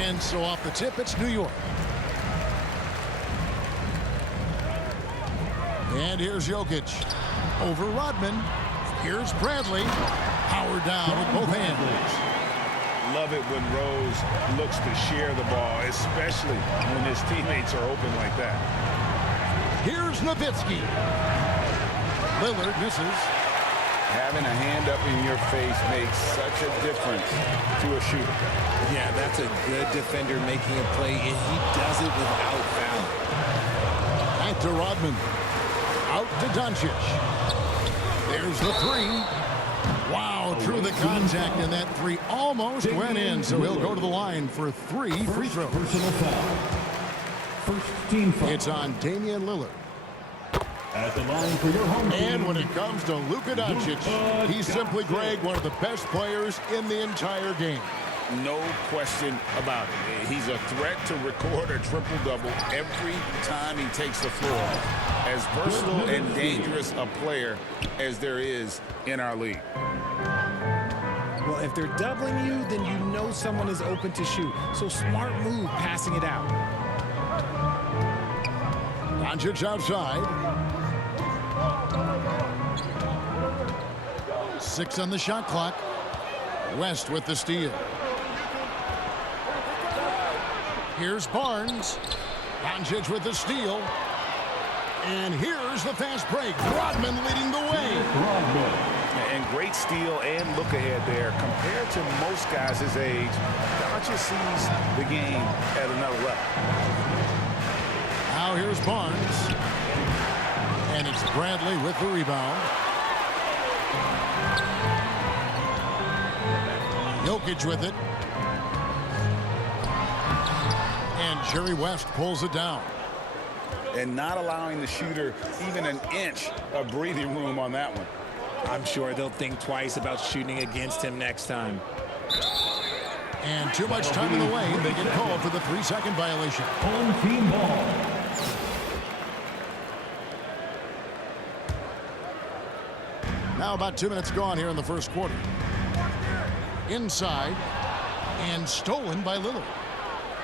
And so off the tip, it's New York. And here's Jokic. Over Rodman. Here's Bradley. Powered down with both hands. Love it when Rose looks to share the ball, especially when his teammates are open like that. Here's Nowitzki. Lillard misses. Having a hand up in your face makes such a difference to a shooter. Yeah, that's a good defender making a play, and he does it without foul. Back to Rodman. Out to Doncic. There's the three. Wow, through the contact, and that three almost went in, so he'll go to the line for 3 free throws. Personal foul. First team foul. It's on Damian Lillard. At the line for your home team. And when it comes to Luka Doncic, he's simply, Greg, one of the best players in the entire game. No question about it. He's a threat to record a triple-double every time he takes the floor. As versatile and dangerous a player as there is in our league. Well, if they're doubling you, then you know someone is open to shoot. So smart move passing it out. Doncic outside. 6 on the shot clock. West with the steal. Here's Barnes. Doncic with the steal. And here's the fast break. Rodman leading the way. And great steal and look ahead there. Compared to most guys his age, Doncic sees the game at another level. Now here's Barnes. And it's Bradley with the rebound. Jokic with it. And Jerry West pulls it down. And not allowing the shooter even an inch of breathing room on that one. I'm sure they'll think twice about shooting against him next time. And too much time in the lane. They get called for the 3-second violation. Home team ball. Now about 2 minutes gone here in the first quarter. Inside. And stolen by Lillard.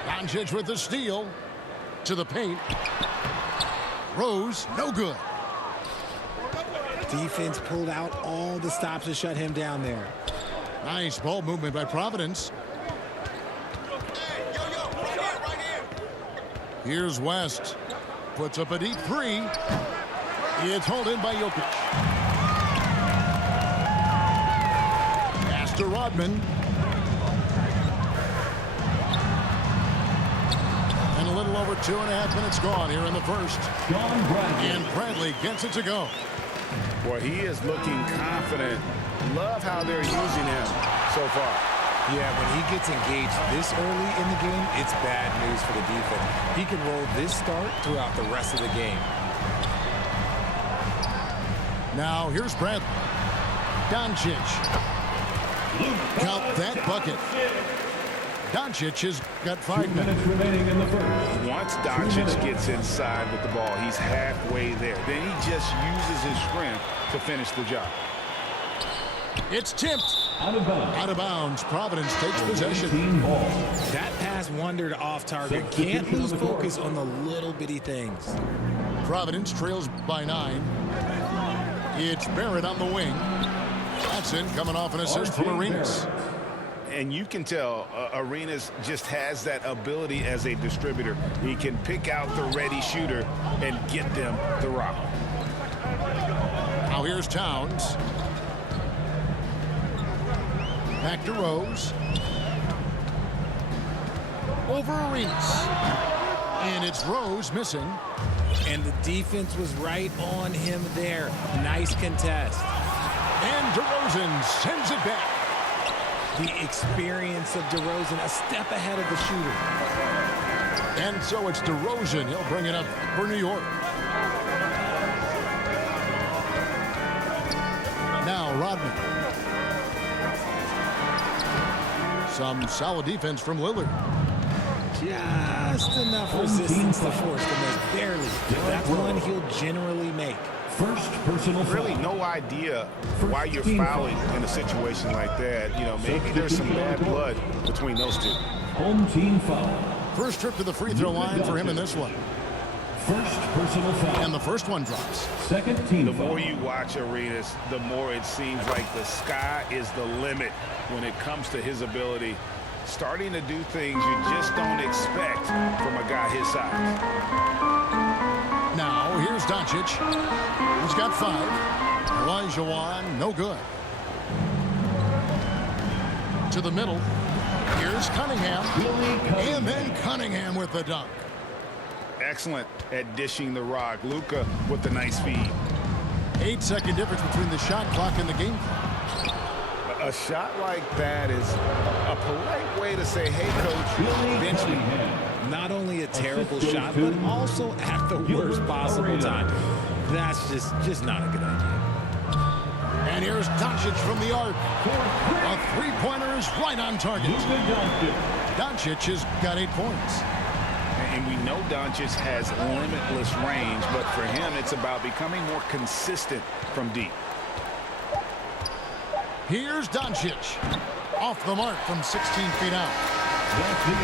Doncic with the steal. To the paint. Rose, no good. Defense pulled out all the stops to shut him down there. Nice ball movement by Providence. Here's West. Puts up a deep three. It's hauled in by Jokic. Pass to Rodman. And a little over 2.5 minutes gone here in the first. And Bradley gets it to go. Boy, he is looking confident. Love how they're using him so far. Yeah, when he gets engaged this early in the game, it's bad news for the defense. He can roll this start throughout the rest of the game. Now here's Bradley. Doncic. Count that bucket. Doncic has got 5 minutes remaining in the first. Once Doncic gets inside with the ball, he's halfway there. Then he just uses his strength to finish the job. It's tipped. Out of bounds. Out of bounds. Providence takes possession. Team ball. That pass wandered off target. Can't lose focus on the little bitty things. Providence trails by 9. It's Barrett on the wing. That's in, coming off an assist from Arenas. And you can tell Arenas just has that ability as a distributor. He can pick out the ready shooter and get them the rock. Now here's Towns. Back to Rose. Over Arenas. And it's Rose missing. And the defense was right on him there. Nice contest. And DeRozan sends it back. The experience of DeRozan a step ahead of the shooter. And so it's DeRozan. He'll bring it up for New York. Now Rodman. Some solid defense from Lillard. Just enough resistance to force the make. Barely. But that's one he'll generally make. First personal foul. Really no idea why you're fouling in a situation like that. You know, maybe there's some bad blood between those two. Home team foul. First trip to the free throw line for him in this one. First personal foul. And the first one drops. Second team The foul. more you watch Arenas, the more it seems like the sky is the limit when it comes to his ability. Starting to do things you just don't expect from a guy his size. Now, here's Doncic. He's got 5. Elijah Wan, no good. To the middle. Here's Cunningham. And then Cunningham with the dunk. Excellent at dishing the rock. Luka with the nice feed. 8-second difference between the shot clock and the game clock. A shot like that is a polite way to say, hey, coach, bench me. Not only a terrible shot, but also at the worst possible time. That's just not a good idea. And here's Doncic from the arc. A three-pointer is right on target. Doncic has got 8 points. And we know Doncic has limitless range, but for him, it's about becoming more consistent from deep. Here's Doncic. Off the mark from 16 feet out.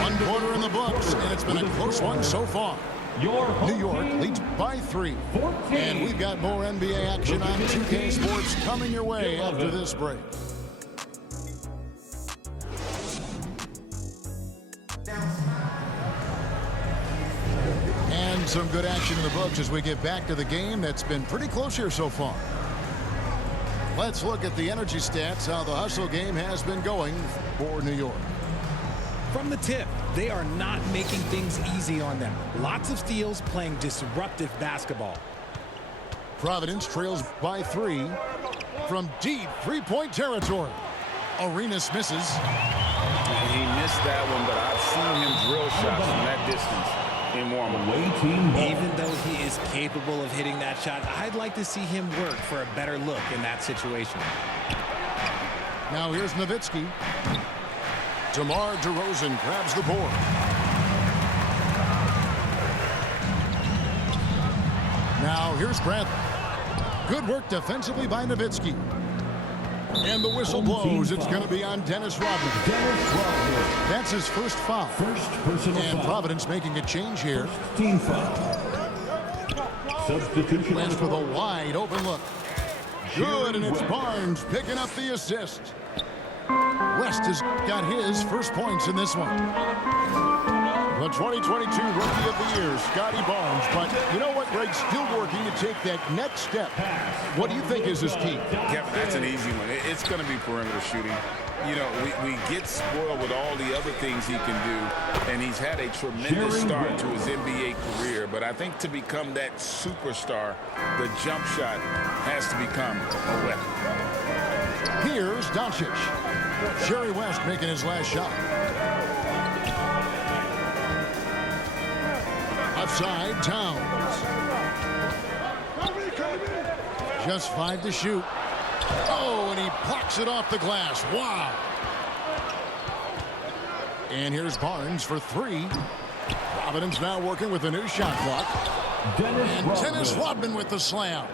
1 quarter in the books, and it's been a close one so far. New York leads by 3. And we've got more NBA action on 2K Sports coming your way after this break. And some good action in the books as we get back to the game that's been pretty close here so far. Let's look at the energy stats, how the hustle game has been going for New York. From the tip, they are not making things easy on them. Lots of steals, playing disruptive basketball. Providence trails by 3 from deep three-point territory. Arenas misses. He missed that one, but I've seen him drill shots from that distance in warm-up. Even though he is capable of hitting that shot, I'd like to see him work for a better look in that situation. Now here's Nowitzki. DeMar DeRozan grabs the board. Now here's Bradley. Good work defensively by Nowitzki. And the whistle blows. It's going to be on Dennis Rodman. That's his first foul. And Providence making a change here. Team foul. Substitution. West with a wide open look. Good, and it's Barnes picking up the assist. West has got his first points in this one. The 2022 Rookie of the Year, Scotty Barnes. But you know what, Greg? Still working to take that next step. What do you think is his key? Kevin, that's an easy one. It's going to be perimeter shooting. You know, we get spoiled with all the other things he can do, and he's had a tremendous start to his NBA career. But I think to become that superstar, the jump shot has to become a weapon. Here's Doncic. Jerry West making his last shot. Outside, Towns. Just 5 to shoot. Oh, and he plucks it off the glass. Wow. And here's Barnes for 3. Providence now working with a new shot clock. And Dennis Rodman with the slam.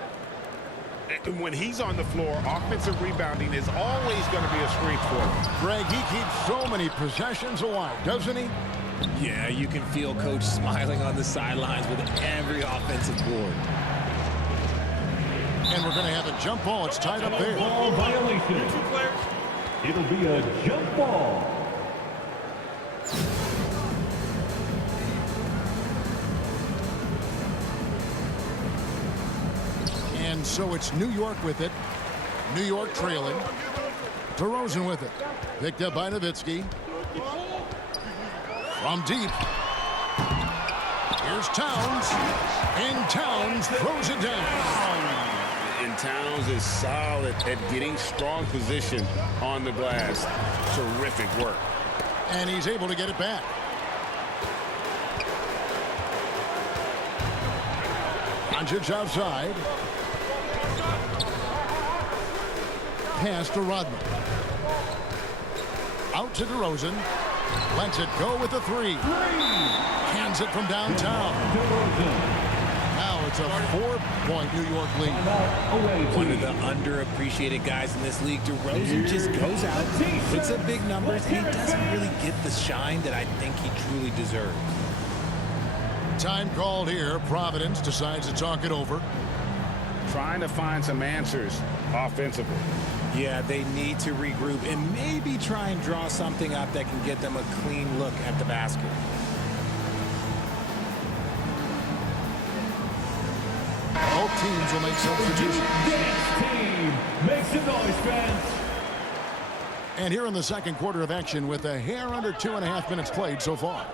And when he's on the floor, offensive rebounding is always going to be a strength for him. Greg, he keeps so many possessions alive, doesn't he? Yeah, you can feel Coach smiling on the sidelines with every offensive board. And we're going to have a jump ball. It's tied up there. Ball violation. It'll be a jump ball. And so it's New York with it. New York trailing. DeRozan with it. Picked up by Nowitzki. From deep. Here's Towns. And Towns throws it down. And Towns is solid at getting strong position on the glass. Terrific work. And he's able to get it back. Doncic outside. Pass to Rodman. Out to DeRozan. Lets it go with the 3. Hands it from downtown. Now it's a 4-point New York lead. One of the underappreciated guys in this league. DeRozan just goes out, puts up big numbers, and he doesn't really get the shine that I think he truly deserves. Time called here. Providence decides to talk it over. Trying to find some answers offensively. Yeah, they need to regroup and maybe try and draw something up that can get them a clean look at the basket. Both teams will make substitutions. This team makes some noise, fans. And here in the second quarter of action with a hair under 2.5 minutes played so far.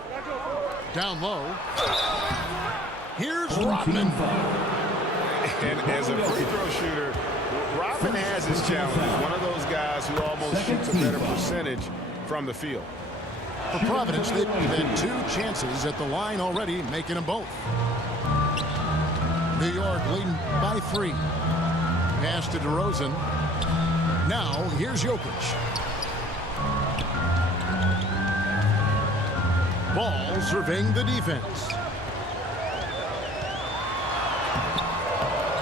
Down low. Here's Rodman. And as a free throw shooter, Rodman has his challenges. One of those guys who almost shoots a better percentage from the field. For Providence, they've had 2 chances at the line already, making them both. New York leading by 3. Pass to DeRozan. Now, here's Jokic. Ball surveying the defense.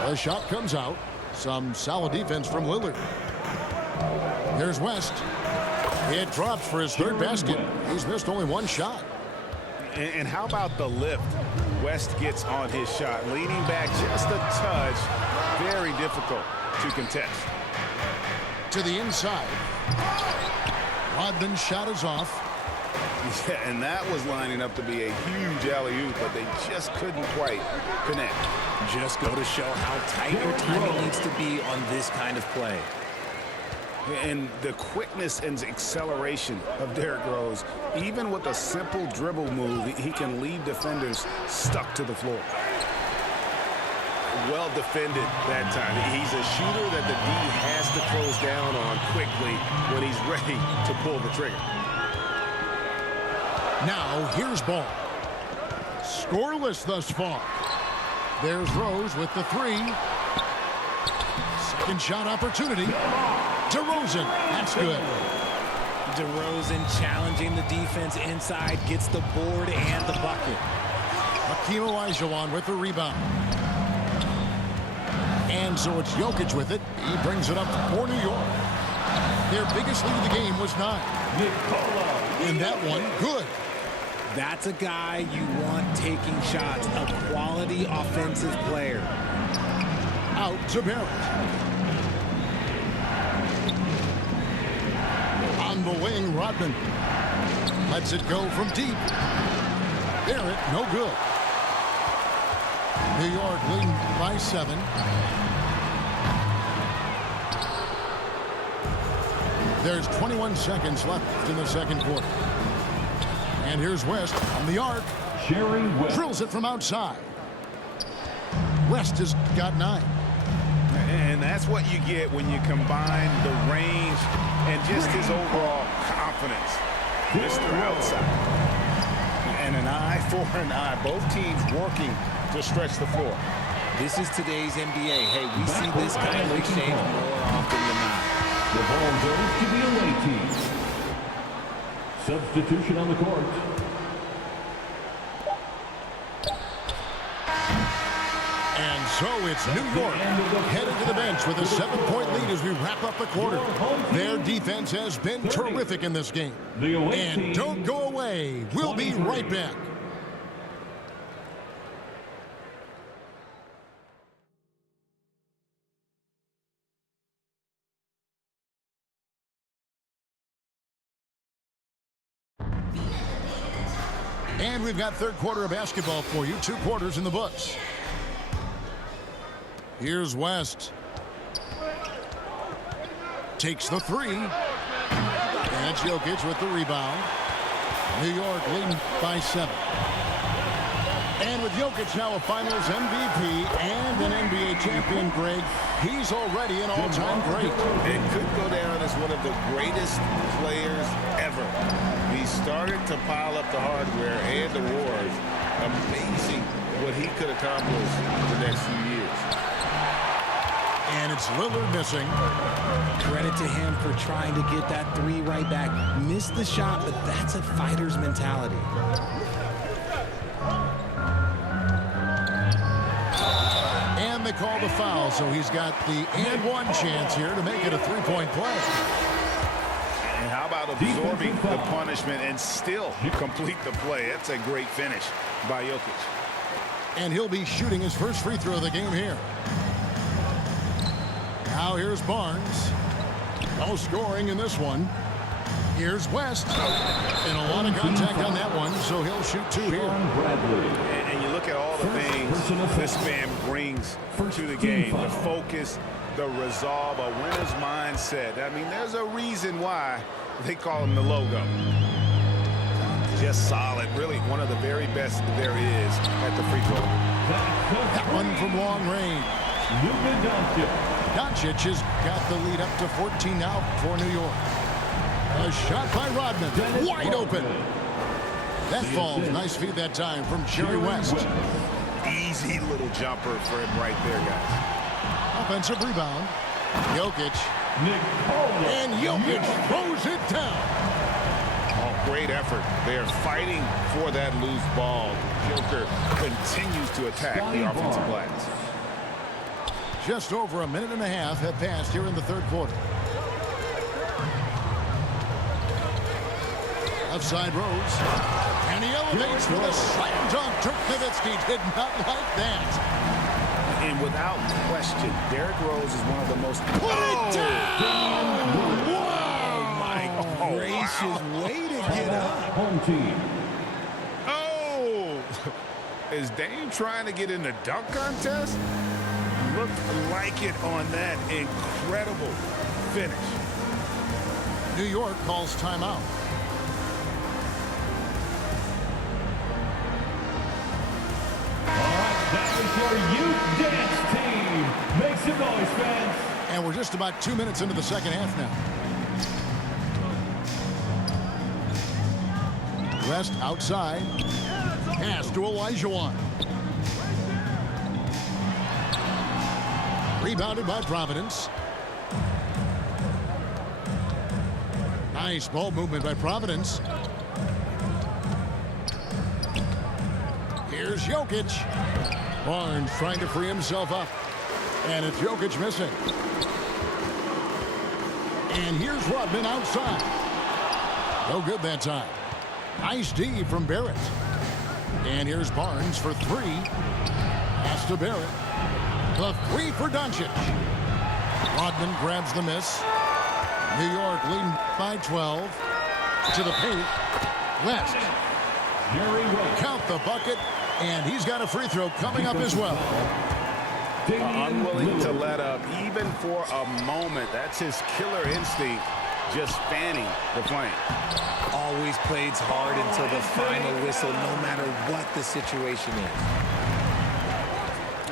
The shot comes out. Some solid defense from Lillard. There's West. It drops for his 3rd basket. He's missed only 1 shot. And how about the lift West gets on his shot? Leaning back just a touch. Very difficult to contest. To the inside. Rodman's shot is off. Yeah, and that was lining up to be a huge alley-oop, but they just couldn't quite connect. Just go to show how tight your timing needs to be on this kind of play. And the quickness and acceleration of Derrick Rose, even with a simple dribble move, he can leave defenders stuck to the floor. Well defended that time. He's a shooter that the D has to close down on quickly when he's ready to pull the trigger. Now, here's Ball. Scoreless thus far. There's Rose with the 3. Second shot opportunity. DeRozan. That's good. DeRozan challenging the defense inside, gets the board and the bucket. Hakeem Olajuwon with the rebound. And so it's Jokic with it. He brings it up for New York. Their biggest lead of the game was 9. And that one, good. That's a guy you want taking shots, a quality offensive player. Out to Barrett. On the wing, Rodman. Lets it go from deep. Barrett, no good. New York leading by 7. There's 21 seconds left in the second quarter. And here's West on the arc. Jerry West. Drills it from outside. West has got 9. And that's what you get when you combine the range and just his overall confidence. Mr. Outside. And an eye for an eye. Both teams working to stretch the floor. This is today's NBA. Hey, we see this kind of exchange more often than not. The ball goes to the away team. Substitution on the court. And so it's New York headed to the bench with a 7-point lead as we wrap up the quarter. Their defense has been terrific in this game. And don't go away. We'll be right back. And we've got third quarter of basketball for you. 2 quarters in the books. Here's West. Takes the 3. And it's Jokic with the rebound. New York leading by 7. And with Jokic now a Finals MVP and an NBA champion, Greg, he's already an all-time great. It could go down as one of the greatest players ever. He started to pile up the hardware and the awards. Amazing what he could accomplish the next few years. And it's Lillard missing. Credit to him for trying to get that 3 right back. Missed the shot, but that's a fighter's mentality. they call the foul, so he's got the and one chance here to make it a three-point play. And how about absorbing the punishment and still complete the play? That's a great finish by Jokic. And he'll be shooting his first free throw of the game here. Now here's Barnes. No scoring in this one. Here's West. And a lot of contact on that one, so he'll shoot two here. And you look at all the things this man brings to the game. The focus, the resolve, a winner's mindset. I mean, there's a reason why they call him the logo. Just solid. Really one of the very best there is at the free throw. That one from long range. Doncic has got the lead up to 14 now for New York. A shot by Rodman. Wide open. That falls. Nice feed that time from Jerry West. Easy little jumper for him right there, guys. Offensive rebound. Jokic. And Jokic throws it down. Oh, great effort. They're fighting for that loose ball. Joker continues to attack the offensive glass. Just over a minute and a half have passed here in the third quarter. Left side Rose. And he elevates with a slam dunk. Dirk Nowitzki did not like that. And without question, Derrick Rose is one of the most... Put it down! Oh, my gracious. Way to get up. Home team. Oh! Is Dame trying to get in the dunk contest? Looked like it on that incredible finish. New York calls timeout. That is your youth dance team. Make some noise, fans. And we're just about 2 minutes into the second half now. West outside. Pass to Olajuwon. Rebounded by Providence. Nice ball movement by Providence. Here's Jokic. Barnes trying to free himself up. And it's Jokic missing. And here's Rodman outside. No good that time. Nice D from Barrett. And here's Barnes for three. Pass to Barrett. The three for Doncic. Rodman grabs the miss. New York leading by 12. To the paint. West. Count the bucket. And he's got a free throw coming up as well. Unwilling to let up even for a moment. That's his killer instinct, just fanning the flame. Always plays hard until the final whistle, no matter what the situation is.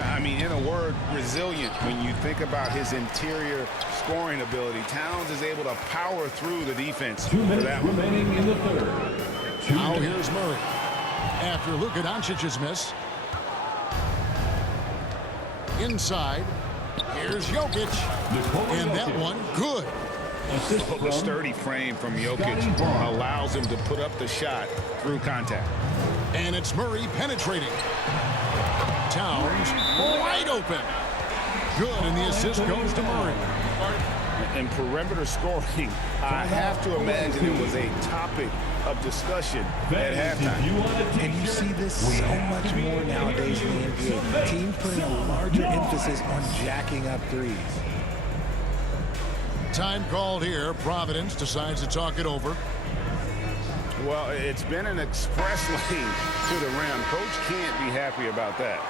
I mean, in a word, resilient. When you think about his interior scoring ability, Towns is able to power through the defense. 2 minutes remaining in the third. Now here's Murray. After Luka Doncic's miss. Inside. Here's Jokic. And that one good. The sturdy frame from Jokic allows him to put up the shot through contact. And it's Murray penetrating. Towns wide open. Good, and the assist goes to Murray. And perimeter scoring, I have to imagine it was a topic of discussion at halftime. And you see this so much more nowadays in the NBA. Teams putting a larger emphasis on jacking up threes. Time called here. Providence decides to talk it over. Well, it's been an express lane to the rim. Coach can't be happy about that.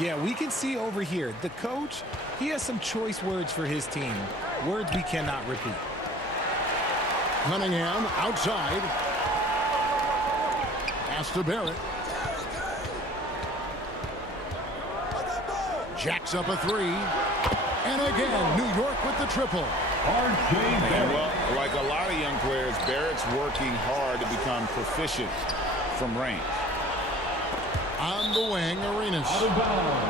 Yeah, we can see over here, the coach, he has some choice words for his team. Words we cannot repeat. Cunningham outside. Pass to Barrett. Jacks up a three. And again, New York with the triple. And well, like a lot of young players, Barrett's working hard to become proficient from range. On the wing, Arenas.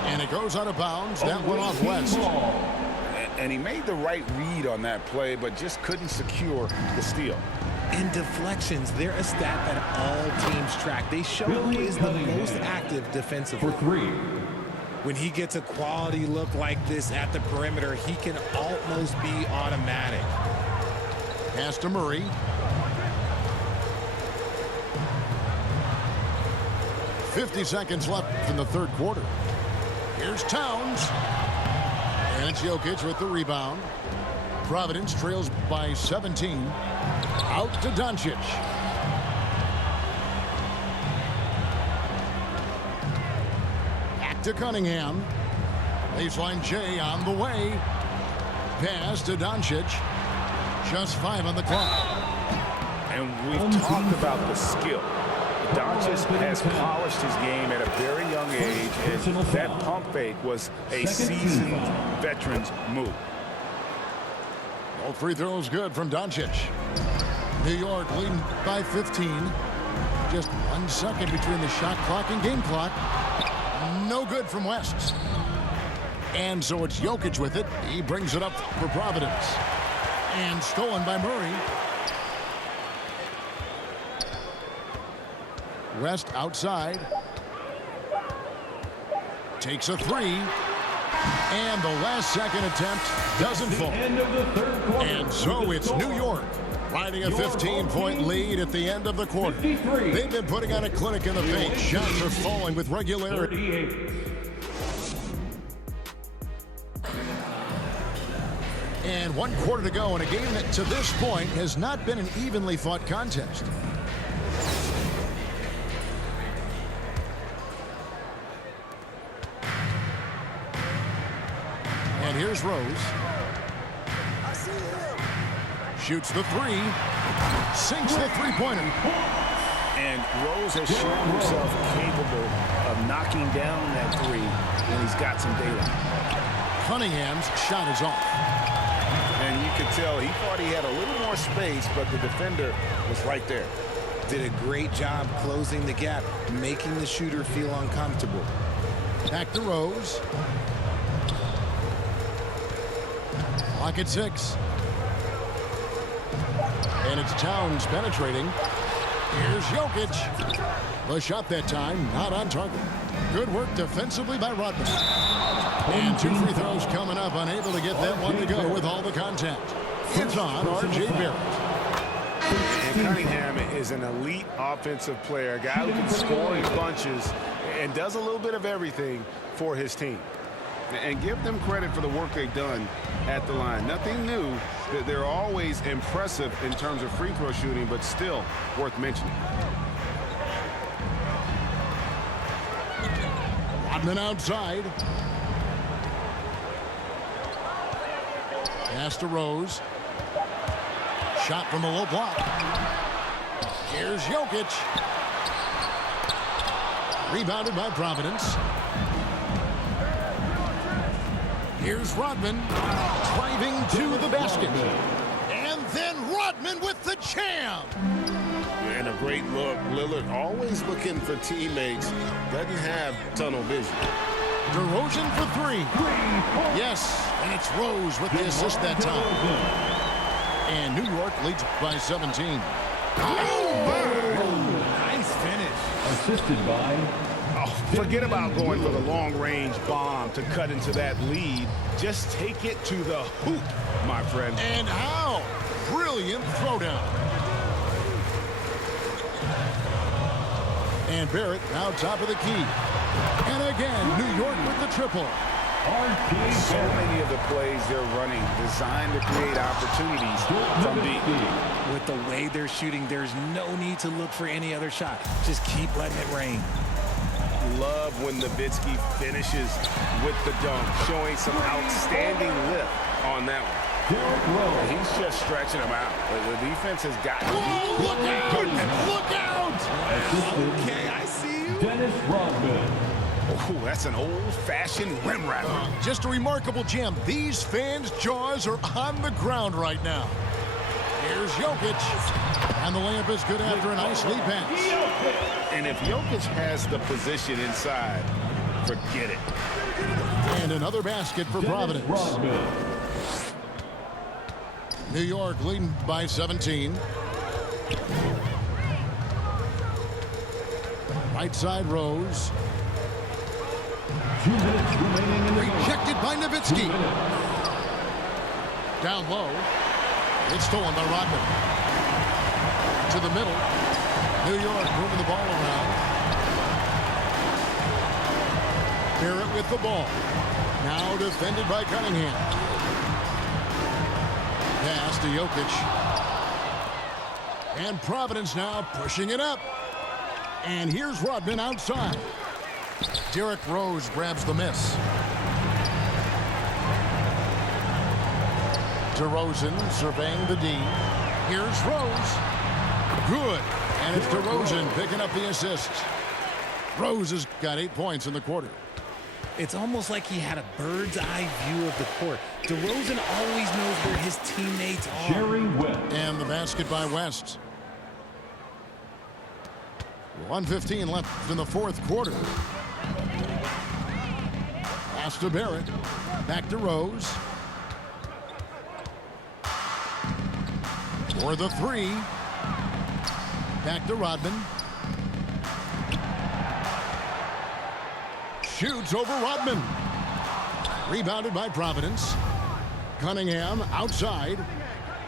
And it goes out of bounds. That one off West. And he made the right read on that play, but just couldn't secure the steal. In deflections, they're a stat that all teams track. They show who is the most active defensively. For three. When he gets a quality look like this at the perimeter, he can almost be automatic. Pass to Murray. "50 seconds left in the third quarter. Here's Towns. And it's Jokic with the rebound. Providence trails by 17. Out to Doncic. Back to Cunningham. Baseline J on the way. Pass to Doncic. Just 5 on the clock. And we've talked about the skill. Doncic has polished his game at a very young age, and that pump fake was a seasoned veteran's move. All free throws good from Doncic. New York leading by 15. Just 1 second between the shot clock and game clock. No good from West. And so it's Jokic with it. He brings it up for Providence. And stolen by Murray. West outside. Takes a 3. And the last second attempt doesn't fall. End of the third quarter. And so it's New York riding a 15-point lead at the end of the quarter. 53. They've been putting on a clinic in the paint. Shots are falling with regularity. 38. And 1 quarter to go in a game that to this point has not been an evenly fought contest. And here's Rose. Shoots the 3. Sinks the three-pointer. And Rose has shown himself capable of knocking down that 3 when he's got some daylight. Cunningham's shot is off. And you could tell he thought he had a little more space, but the defender was right there. Did a great job closing the gap, making the shooter feel uncomfortable. Back to Rose. Clock at 6. And it's Towns penetrating. Here's Jokic. The shot that time, not on target. Good work defensively by Rodman. And 2 free throws coming up, unable to get that one to go with all the contact. It's on R.J. Barrett. And Cunningham is an elite offensive player, a guy who can score in bunches and does a little bit of everything for his team. And give them credit for the work they've done at the line. Nothing new. They're always impressive in terms of free throw shooting, but still worth mentioning. Rodman outside. Pass to Rose. Shot from the low block. Here's Jokic. Rebounded by Providence. Here's Rodman driving to the basket. And then Rodman with the jam. And a great look. Lillard always looking for teammates. Doesn't have tunnel vision. DeRozan for 3. Yes, and it's Rose with the assist that time. And New York leads by 17. Nice finish. Assisted by. Forget about going for the long-range bomb to cut into that lead. Just take it to the hoop, my friend. And how? Brilliant throwdown. And Barrett now top of the key. And again, New York with the triple. So many of the plays they're running designed to create opportunities from deep. With the way they're shooting, there's no need to look for any other shot. Just keep letting it rain. Love when Nowitzki finishes with the dunk, showing some outstanding lift on that one. He's just stretching him out. The defense has got him. Look out! Look out! Okay, I see you. Dennis Rodman. Oh, that's an old-fashioned rim wrapper. Just a remarkable jam. These fans' jaws are on the ground right now. Here's Jokic. And the layup is good after a nice lead pass. And if Jokic has the position inside, forget it. And another basket for Providence. Rodman. New York leading by 17. Right side Rose. 2 minutes remaining in the Rejected by Nowitzki. Down low. It's stolen by Rodman. To the middle. New York moving the ball around. Barrett with the ball. Now defended by Cunningham. Pass to Jokic. And Providence now pushing it up. And here's Rodman outside. Derrick Rose grabs the miss. DeRozan surveying the D. Here's Rose. Good. And it's DeRozan picking up the assist. Rose has got 8 points in the quarter. It's almost like he had a bird's eye view of the court. DeRozan always knows where his teammates are. Jerry West. And the basket by West. 1:15 left in the fourth quarter. Pass to Barrett. Back to Rose. For the three. Back to Rodman. Shoots over Rodman. Rebounded by Providence. Cunningham outside.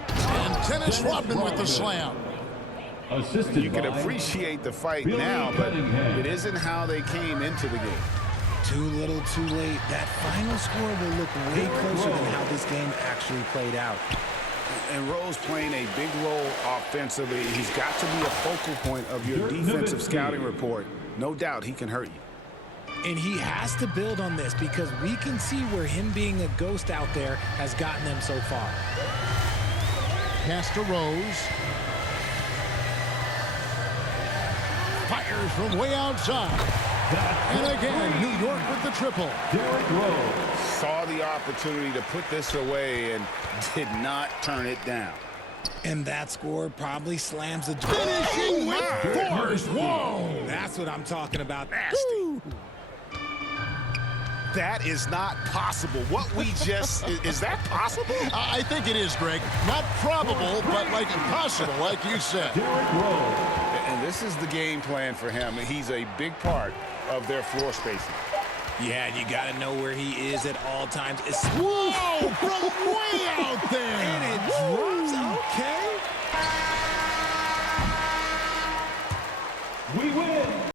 And Dennis Rodman with the slam. Assisted You can by appreciate the fight Billy now, but Cunningham. it isn't how they came into the game. Too little, too late. That final score will look way closer than how this game actually played out. And Rose playing a big role offensively. He's got to be a focal point of your defensive scouting report. No doubt he can hurt you. And he has to build on this because we can see where him being a ghost out there has gotten them so far. Pass to Rose. Fires from way outside. And again, New York with the triple. Derrick Rose. Saw the opportunity to put this away and did not turn it down. And that score probably slams the door. Finishing with force. Whoa! That's what I'm talking about. Nasty. That is not possible. What we just, is that possible? I think it is, Greg. Not probable, but like possible, like you said. Derrick Rose. And this is the game plan for him. He's a big part of their floor spacing. Yeah, you got to know where he is at all times. Whoa! From